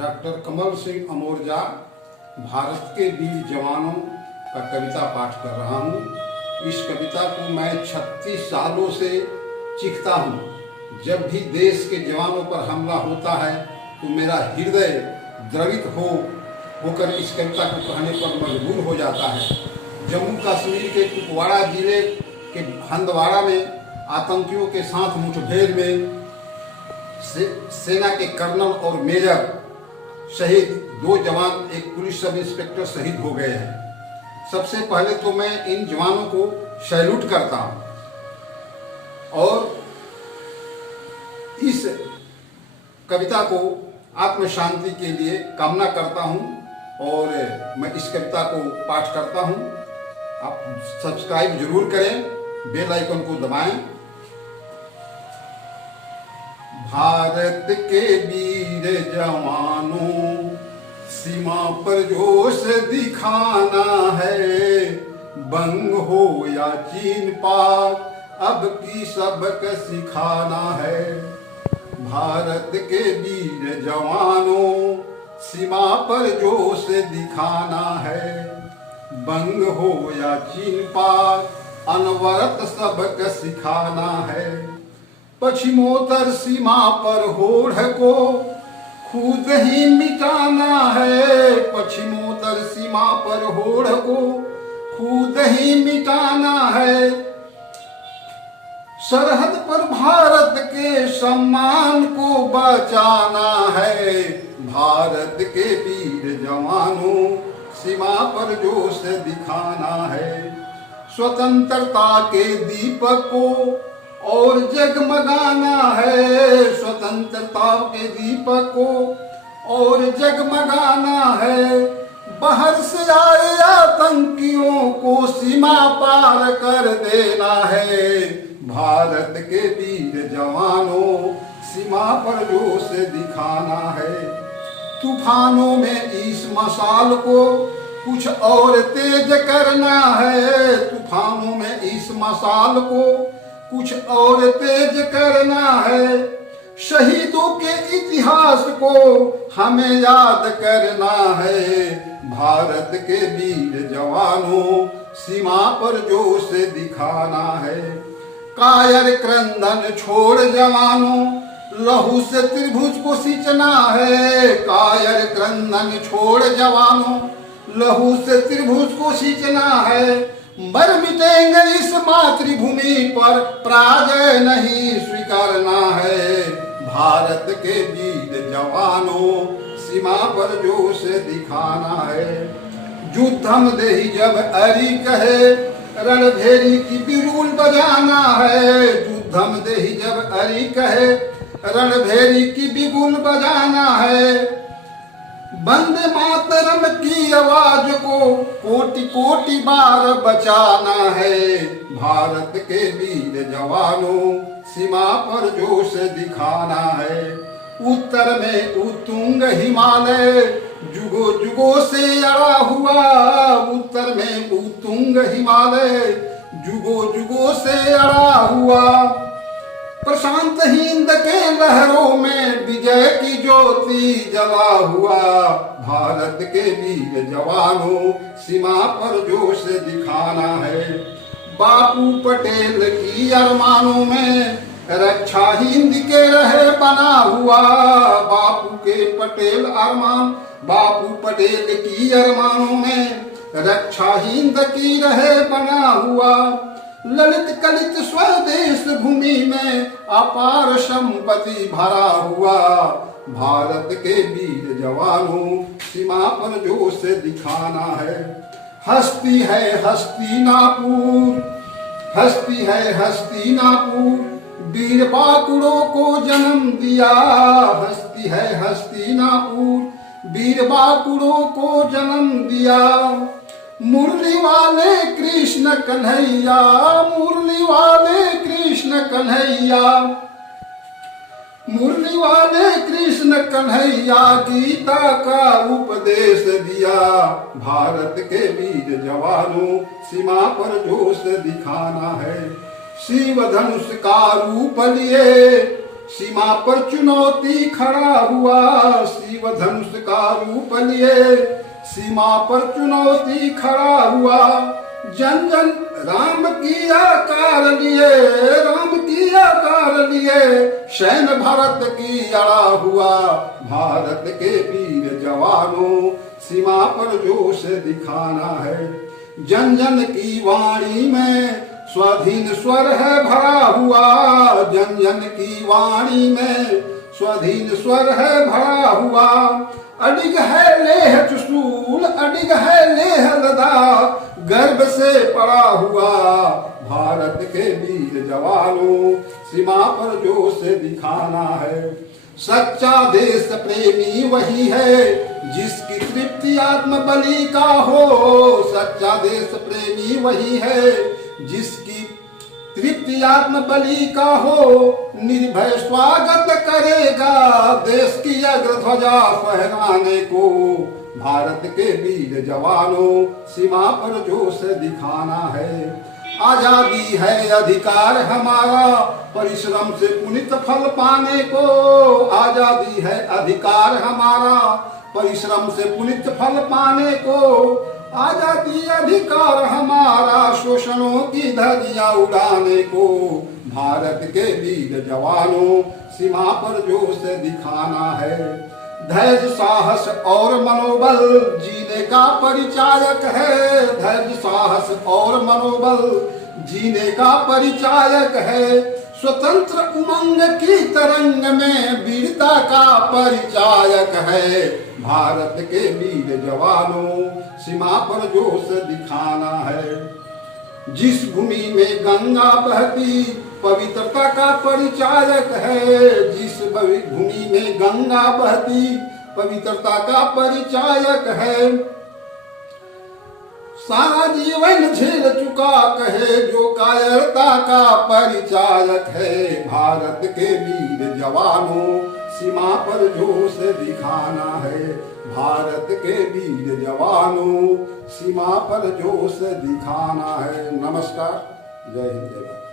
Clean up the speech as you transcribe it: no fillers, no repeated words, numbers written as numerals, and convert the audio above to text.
Doctor Kamal Singh अमोरजा Bharat के वीर जवानों का कविता पाठ कर रहा हूँ। इस कविता को मैं 36 सालों से सीखता हूँ। जब भी देश के जवानों पर हमला होता है तो मेरा हृदय द्रवित होकर इस कविता को कहने पर मजबूर हो जाता है। जम्मू कश्मीर के कुपवाड़ा जिले के हंदवाड़ा में आतंकियों के साथ मुठभेड़ में सेना के कर्नल और मेजर शहीद 2 जवान, एक पुलिस सब इंस्पेक्टर शहीद हो गए हैं। सबसे पहले तो मैं इन जवानों को सैल्यूट करता हूं और इस कविता को आत्म शांति के लिए कामना करता हूं और मैं इस कविता को पाठ करता हूं। आप सब्सक्राइब जरूर करें, बेल आइकन को दबाएं। भारत के वीर जवानों, सीमा पर जोश दिखाना है। बंग हो या चीन पाक, अब की सबक सिखाना है। भारत के वीर जवानों, सीमा पर जोश दिखाना है। बंग हो या चीन पाक, अनवरत सबक सिखाना है। पश्चिमोत्तर सीमा पर होड़ को खुद ही मिटाना है। पश्चिमोत्तर सीमा पर होड़ को खुद ही मिटाना है। सरहद पर भारत के सम्मान को बचाना है। भारत के वीर जवानों, सीमा पर जोश दिखाना है। स्वतंत्रता के दीपक को और जगमगाना है। स्वतंत्रता के दीपक को और जगमगाना है। बाहर से आए आतंकियों को सीमा पार कर देना है। भारत के वीर जवानों, सीमा पर जोश दिखाना है। तूफानों में इस मशाल को कुछ और तेज करना है। तूफानों में इस मशाल को कुछ और तेज करना है। शहीदों के इतिहास को हमें याद करना है। भारत के वीर जवानों, सीमा पर जोश दिखाना है। कायर क्रंदन छोड़ जवानों, लहू से त्रिभुज को सींचना है। कायर क्रंदन छोड़ जवानों, लहू से त्रिभुज को सींचना है। मर मिटेंगे इस मातृभूमि पर, पराजय नहीं स्वीकारना है। भारत के वीर जवानों, सीमा पर जोश दिखाना है। युद्धम देहि जब अरि कहे, रणभेरी की बिगुल बजाना है। युद्धम देहि जब अरि कहे, रणभेरी की बिगुल बजाना है। वंदे मातरम की आवाज को कोटि कोटि बार बचाना है। भारत के वीर जवानों, सीमा पर जोश दिखाना है। उत्तर में उत्तुंग हिमालय, जुगों जुगों से अड़ा हुआ। उत्तर में उत्तुंग हिमालय, जुगों जुगों से अड़ा हुआ। प्रशांत हिंद के लहरों में विजय की ज्योति जला हुआ। भारत के वीर जवानों, सीमा पर जोश दिखाना है। बापू पटेल की अरमानों में रक्षा हिंद के रहे बना हुआ। बापू के पटेल अरमान, बापू पटेल की अरमानों में रक्षा हिंद की रहे बना हुआ। ललित कलित स्वदेश भूमि में अपार संपत्ति भरा हुआ। भारत के वीर जवानों, सीमा पर जोश दिखाना है। हस्ती है हस्तिनापुर, हस्ती है हस्तिनापुर, वीर बाकुड़ों को जन्म दिया। हस्ती है हस्तिनापुर, वीर बाकुड़ों को जन्म दिया। मुरली वाले कृष्ण कन्हैया, मुरली वाले कृष्ण कन्हैया, मुरली वाले कृष्ण कन्हैया गीता का उपदेश दिया। भारत के वीर जवानों, सीमा पर जोश दिखाना है। शिव धनुष का रूप लिए, सीमा पर चुनौती खड़ा हुआ, शिव धनुष का रूप लिए। सीमा पर चुनौती खड़ा हुआ, जन जन राम की आकार लिए, राम की आकार लिए। सैन्य भारत की अड़ा हुआ, भारत के वीर जवानों, सीमा पर जोश दिखाना है। जन जन की वाणी में स्वाधीन स्वर है भरा हुआ, जन जन की वाणी में स्वाधीन स्वर है भरा हुआ। अडिग है लेह चुसूल, अडिग है लेह लद्दाख, गर्व से पड़ा हुआ, भारत के वीर जवानों, सीमा पर जोश दिखाना है। सच्चा देश प्रेमी वही है, जिसकी तृप्ति आत्म बलि का हो। सच्चा देश प्रेमी वही है, जिसकी तृप्ति आत्म बलि का हो। निर्भय स्वागत करेगा देश की अग्रध्वजा फहराने को। भारत के वीर जवानों, सीमा पर जोश दिखाना है। आजादी है अधिकार हमारा, परिश्रम से पुनित फल पाने को। आजादी है अधिकार हमारा, परिश्रम से पुनित फल पाने को। आजादी अधिकार हमारा, शोषणों की धज्जियां उड़ाने को। भारत के वीर जवानों, सीमा पर जोश दिखाना है। धैर्य साहस और मनोबल जीने का परिचायक है। धैर्य साहस और मनोबल जीने का परिचायक है। स्वतंत्र उमंग की तरंग में वीरता का परिचायक है। भारत के वीर जवानों, सीमा पर जोश दिखाना है। जिस भूमि में गंगा बहती पवित्रता का परिचायक है। जिस भूमि में गंगा बहती पवित्रता का परिचायक है। सारा जीवन झेल चुका कहे जो कायरता का परिचायक है। भारत के वीर जवानों, सीमा पर जोश दिखाना है। भारत के वीर जवानों, सीमा पर जोश दिखाना है। नमस्कार, जय हिंद, जय भारत।